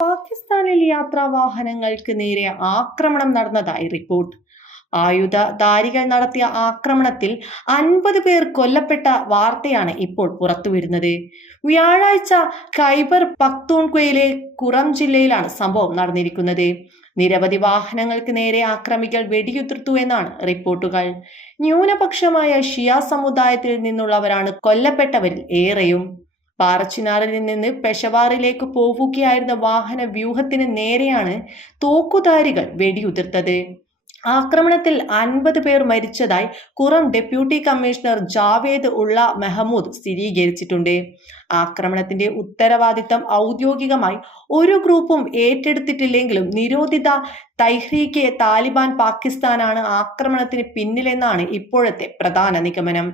പാകിസ്ഥാനിൽ യാത്രാ വാഹനങ്ങൾക്ക് നേരെ ആക്രമണം നടന്നതായി റിപ്പോർട്ട്. ആയുധധാരികൾ നടത്തിയ ആക്രമണത്തിൽ അൻപത് പേർ കൊല്ലപ്പെട്ട വാർത്തയാണ് ഇപ്പോൾ പുറത്തുവരുന്നത്. വ്യാഴാഴ്ച ഖൈബർ പക്തൂൺക്വയിലെ കുറം ജില്ലയിലാണ് സംഭവം നടന്നിരിക്കുന്നത്. നിരവധി വാഹനങ്ങൾക്ക് നേരെ ആക്രമികൾ വെടിയുതിർത്തു എന്നാണ് റിപ്പോർട്ടുകൾ. ന്യൂനപക്ഷമായ ഷിയ സമുദായത്തിൽ നിന്നുള്ളവരാണ് കൊല്ലപ്പെട്ടവരിൽ ഏറെയും. പാറച്ചിനാറിൽ നിന്ന് പെഷവാറിലേക്ക് പോവുകയായിരുന്ന വാഹന വ്യൂഹത്തിന് നേരെയാണ് തോക്കുധാരികൾ വെടിയുതിർത്തത്. ആക്രമണത്തിൽ അൻപത് പേർ മരിച്ചതായി കുറം ഡെപ്യൂട്ടി കമ്മീഷണർ ജാവേദ് ഉള്ള മെഹമ്മൂദ് സ്ഥിരീകരിച്ചിട്ടുണ്ട്. ആക്രമണത്തിന്റെ ഉത്തരവാദിത്തം ഔദ്യോഗികമായി ഒരു ഗ്രൂപ്പും ഏറ്റെടുത്തിട്ടില്ലെങ്കിലും നിരോധിത തൈഹ്രീക്കെ താലിബാൻ പാകിസ്ഥാനാണ് ആക്രമണത്തിന് പിന്നിലെന്നാണ് ഇപ്പോഴത്തെ പ്രധാന നിഗമനം.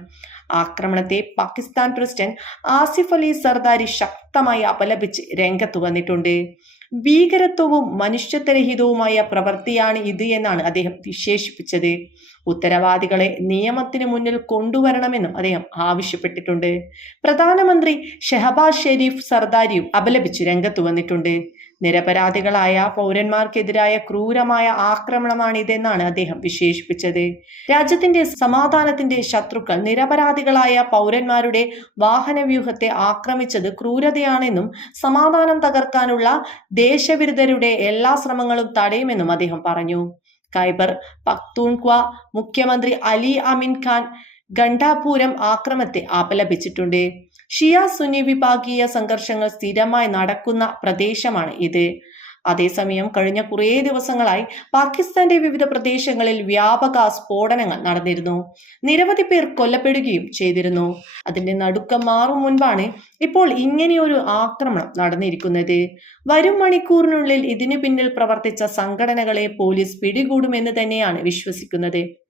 ആക്രമണത്തെ പാകിസ്ഥാൻ പ്രസിഡന്റ് ആസിഫ് അലി സർദാരി ശക്തമായി അപലപിച്ച് രംഗത്ത് വന്നിട്ടുണ്ട്. ഭീകരത്വവും മനുഷ്യത്വരഹിതവുമായ പ്രവൃത്തിയാണ് ഇത് എന്നാണ് അദ്ദേഹം വിശേഷിപ്പിച്ചത്. ഉത്തരവാദികളെ നിയമത്തിന് മുന്നിൽ കൊണ്ടുവരണമെന്നും അദ്ദേഹം ആവശ്യപ്പെട്ടിട്ടുണ്ട്. പ്രധാനമന്ത്രി ഷെഹബാസ് ഷെരീഫ് സർദാരിയും അപലപിച്ച് രംഗത്ത് വന്നിട്ടുണ്ട്. നിരപരാധികളായ പൗരന്മാർക്കെതിരായ ക്രൂരമായ ആക്രമണമാണ് ഇതെന്നാണ് അദ്ദേഹം വിശേഷിപ്പിച്ചത്. രാജ്യത്തിന്റെ സമാധാനത്തിന്റെ ശത്രുക്കൾ നിരപരാധികളായ പൗരന്മാരുടെ വാഹനവ്യൂഹത്തെ ആക്രമിച്ചത് ക്രൂരതയാണെന്നും സമാധാനം തകർക്കാനുള്ള ദേശവിരുദ്ധരുടെ എല്ലാ ശ്രമങ്ങളും തടയുമെന്നും അദ്ദേഹം പറഞ്ഞു. ഖൈബർ പക്തൂൺക്വ മുഖ്യമന്ത്രി അലി അമിൻ ഖാൻ ഗണ്ടാപൂരം ആക്രമത്തെ അപലപിച്ചിട്ടുണ്ട് ഷിയ സുന്നി വിഭാഗീയ സംഘർഷങ്ങൾ സ്ഥിരമായി നടക്കുന്ന പ്രദേശമാണ് ഇത്. അതേസമയം കഴിഞ്ഞ കുറേ ദിവസങ്ങളായി പാകിസ്ഥാന്റെ വിവിധ പ്രദേശങ്ങളിൽ വ്യാപക സ്ഫോടനങ്ങൾ നടന്നിരുന്നു. നിരവധി പേർ കൊല്ലപ്പെടുകയും ചെയ്തിരുന്നു. അതിന്റെ നടുക്കം മാറും മുൻപാണ് ഇപ്പോൾ ഇങ്ങനെയൊരു ആക്രമണം നടന്നിരിക്കുന്നത്. വരും മണിക്കൂറിനുള്ളിൽ ഇതിനു പിന്നിൽ പ്രവർത്തിച്ച സംഘടനകളെ പോലീസ് പിടികൂടുമെന്ന് തന്നെയാണ് വിശ്വസിക്കുന്നത്.